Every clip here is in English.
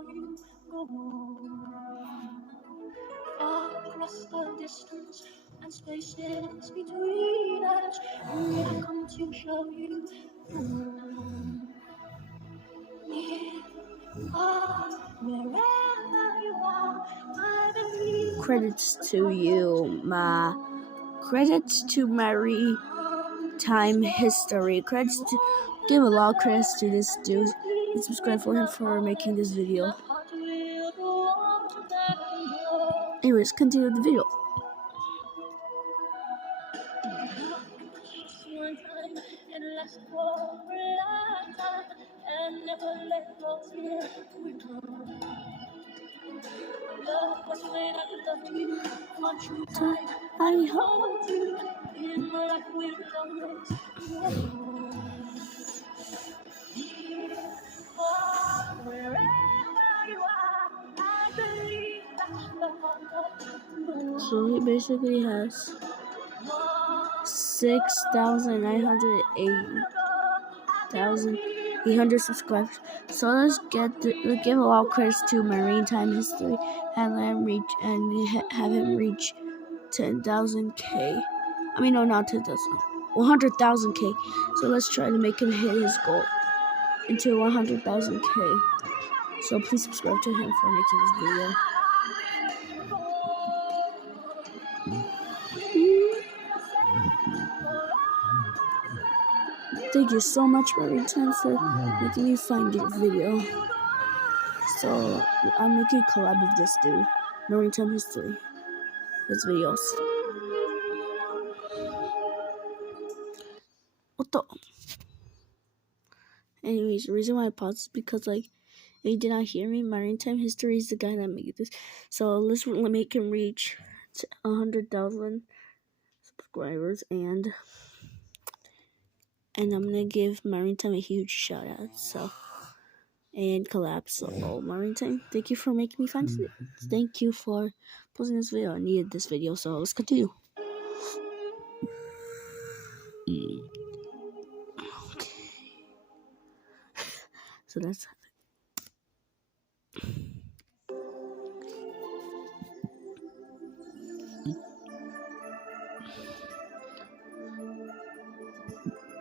how you go across the distance and spaces between us. I've come to show you near, far, wherever you are. I believe. Credits to you, Ma. Credits to Mary. Time history. Credits to give a lot of credits to this dude and subscribe for him for making this video. Anyways, continue the video. I hold you in my life will always wherever you are, I believe that's love. So he basically has 6,908,800 subscribers. So let's give a lot of credits to Marine Time History and let him reach have him reach 10,000K. I mean, no, not 10,000, 100,000K. So let's try to make him hit his goal into 100,000K. So please subscribe to him for making this video. Thank you so much, Marine Time, for making me find your video. So I'm making a collab with this dude, Marine Time History. His videos. What the? Anyways, the reason why I paused is because, like, if you did not hear me, Marine Time History is the guy that made this. So let's make him reach 100,000 subscribers, and I'm gonna give Marine Time a huge shout out. So and collapse. So Marine Time, thank you for making me find this. Thank you for posting this video. I needed this video, so let's continue. Okay. So that's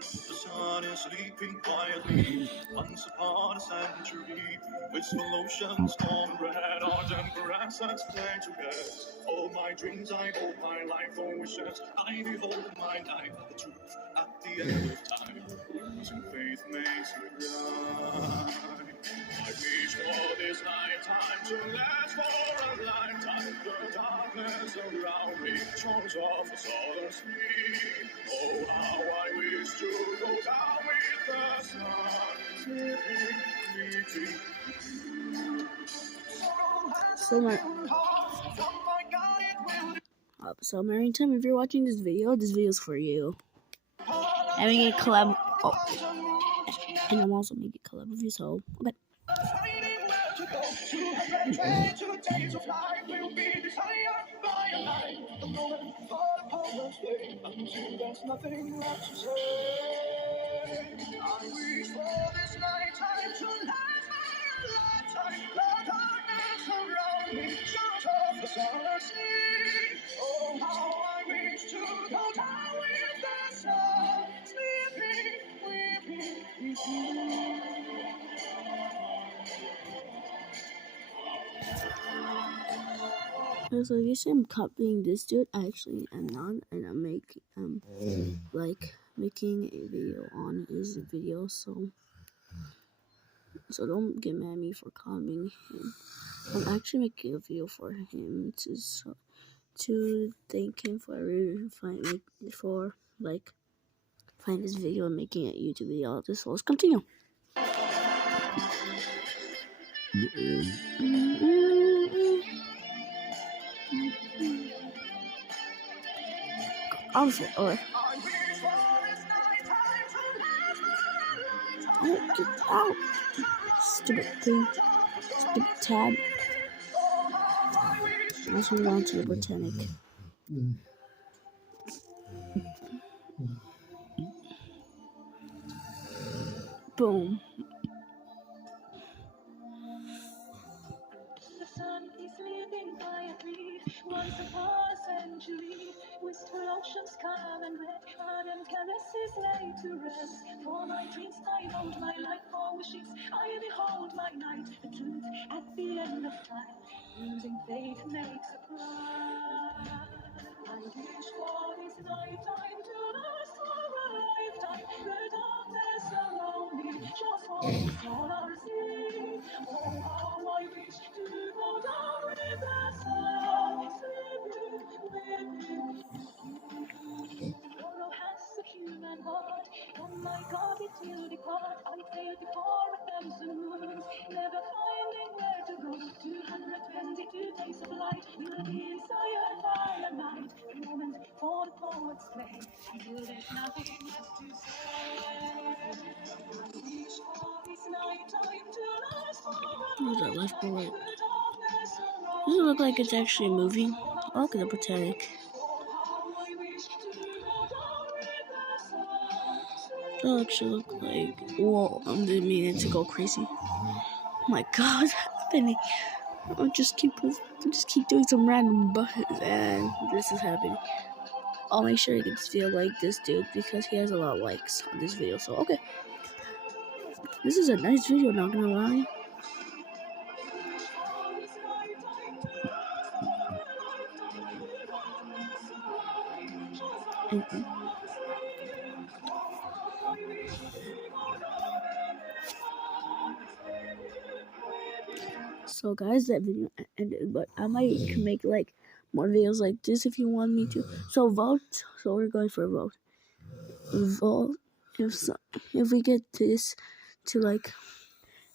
The sun is sleeping quietly. Once upon a century, wistful oceans, storm red, ardent grass and stay together. All my dreams, I hope my life, all wishes, I behold my life, the truth at the end of time. Losing faith makes me cry. I wish for this lifetime to last for a lifetime. The darkness around me shows off the solar sleep. Oh, how I wish to go down with the sun. So Marine Time, if you're watching this video is for you. I'm making a collab. Oh, and I'm also making a collab with you. So okay. There's nothing left to say. I wish for this lifetime to last for a lifetime. The darkness around me shows off the solar sea. Oh, how I wish to go down with the sun, sleeping, weeping, So if you see I'm copying this dude, I actually am not, and I'm making making a video on his video. So don't get mad at me for copying him. I'm actually making a video for him to thank him for find this video and making a YouTube video. So let's continue. Also, oh, get out, stupid thing, stupid tab. Let's move on to the Botanic. Boom. sleeping quietly. Once upon a century, wistful oceans calm and red, ardent caresses lay to rest. For my dreams I hold my life, for wishes I behold my night. The truth at the end of time, losing faith makes a cry. I wish for this nighttime to last for a lifetime. The darkness around me just for solar sea. Oh, how I wish to go down with the sun, sleeping with you. Sorrow has a human heart, and my God, it will depart. I sailed before 1,000 moons, never finding where to go. 222 days of light will be inside firelight. A moment for the poet's play, until there's nothing left to say. I wish for this nighttime to last forever. Where's that left or right? Does it look like it's actually moving? Oh, look at the pathetic. That actually look like. Whoa, I'm didn't mean it to go crazy. Oh my God, what's happening? I'll just keep doing some random buttons, and this is happening. I'll make sure you can feel like this dude because he has a lot of likes on this video. So okay, this is a nice video, not gonna lie. So guys, that video ended, but I might make like more videos like this if you want me to. So vote. So we're going for a vote. Vote if we get this to like,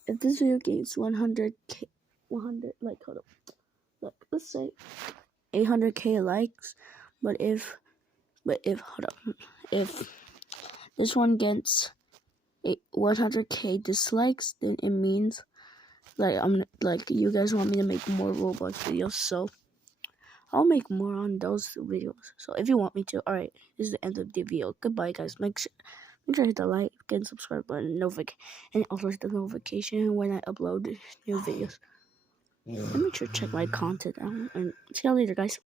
if this video gains 100k, 100 like, hold up, like let's say 800k likes, but if hold up, if this one gets 100k dislikes, then it means like you guys want me to make more Roblox videos, so I'll make more on those videos. So if you want me to, alright, this is the end of the video. Goodbye, guys. Make sure to hit the like and subscribe button, and also hit the notification when I upload new videos. And make sure to check my content out. And see y'all later, guys.